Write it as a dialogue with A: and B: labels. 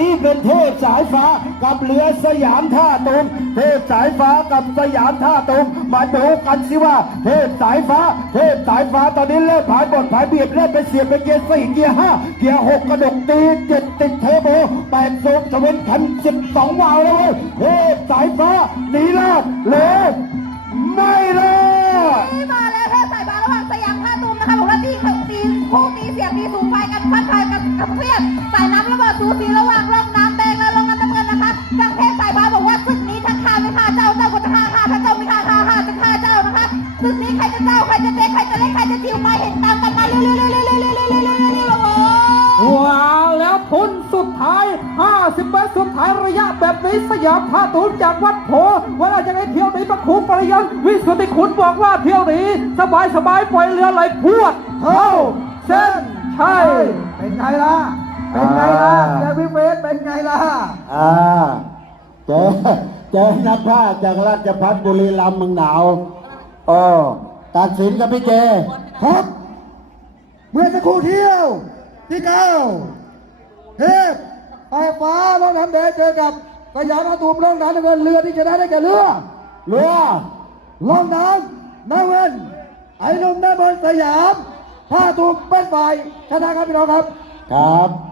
A: นี้เป็นเทพสายฟ้ากับเรือสยามท่าตูมเทพสายฟ้ากับสยามท่าตูมมาดูกันสิว่า เทพสายฟ้า เทพสายฟ้าตอนนี้เริ่มผายบทผายเบียดเริ่มไปเสียบไปเกียร์สี่เกียร์ห้าเกียร์หกกระดกตีเจ็ดติดเทโบแปดสูบจะเป็นพันสิบสองวาวแล้วเว้ยเทพสายฟ้าหนีรอดเลยไม่รอด
B: นี่มาแล้วเทพสายฟ้าระหว่างสยามท่าตูมนะคะบอกว่าตีเขาตีคู่ตีเสียงตีสูงไฟกันพัดไฟกัน กับเครียดสายน้ำระเบิดสูสีระหว่างร่องน้ำแดงและร่องน้ำน้ำเงินนะคะทางเทพสายฟ้าบอกว่าศึกนี้ถ้าข้าไม่ฆ่าเจ้าเจ้าก็จะฆ่าข้าถ้าเจ้าไม่ฆ่าข้าข้าจะฆ่าเจ้านะคะศึกนี้ใครจะเจ้าใครจะเจ๊ใครจะเล็กใครจะจิ๋วมาเห็นตามกันมาเรื่อยๆเรื่อยๆเรื่อยๆเรื่อยๆเรื่อยๆเรื่อยๆเรื่อยๆโอ้โห
C: ว้าวแล้วทุนสุดท้าย 50เมตรสุดท้ายระยะแบบนี้สยามพาตูนจากวัดโพเวลาจะได้เที่ยวนี้ประคุปริยันวิสุทธิขุนบอกว่าเที่ยวนี้สบายสบายปล่อยเรือไหลพวดเข้า เส้นชัย
D: เป็นไงล่ะ เป็นไงล่ะ
A: อ่า
D: เจอพี่เวสเป็นไงล่ะ
A: อ่าเจอเจอนักภาคจากราชพัฒบุรีรัมย์เมืองหนาวโอ้ตัดสินกับพี่เจ
D: ครับเมื่อสักครู่เที่ยวที่เก้าเทพไฟฟ้าล่องน้ำแดงเจอกับสยามอาตูมล่องน้ำน้ำเงินเรือที่ชนะได้แก่เรือ
A: เรือ
D: ล่องน้ำน้ำเงินไอ้หนุ่มน้ำบนสยาม ผ้าตูมเป็นฝ่ายชนะครับพี่น้องครับ
A: ครับ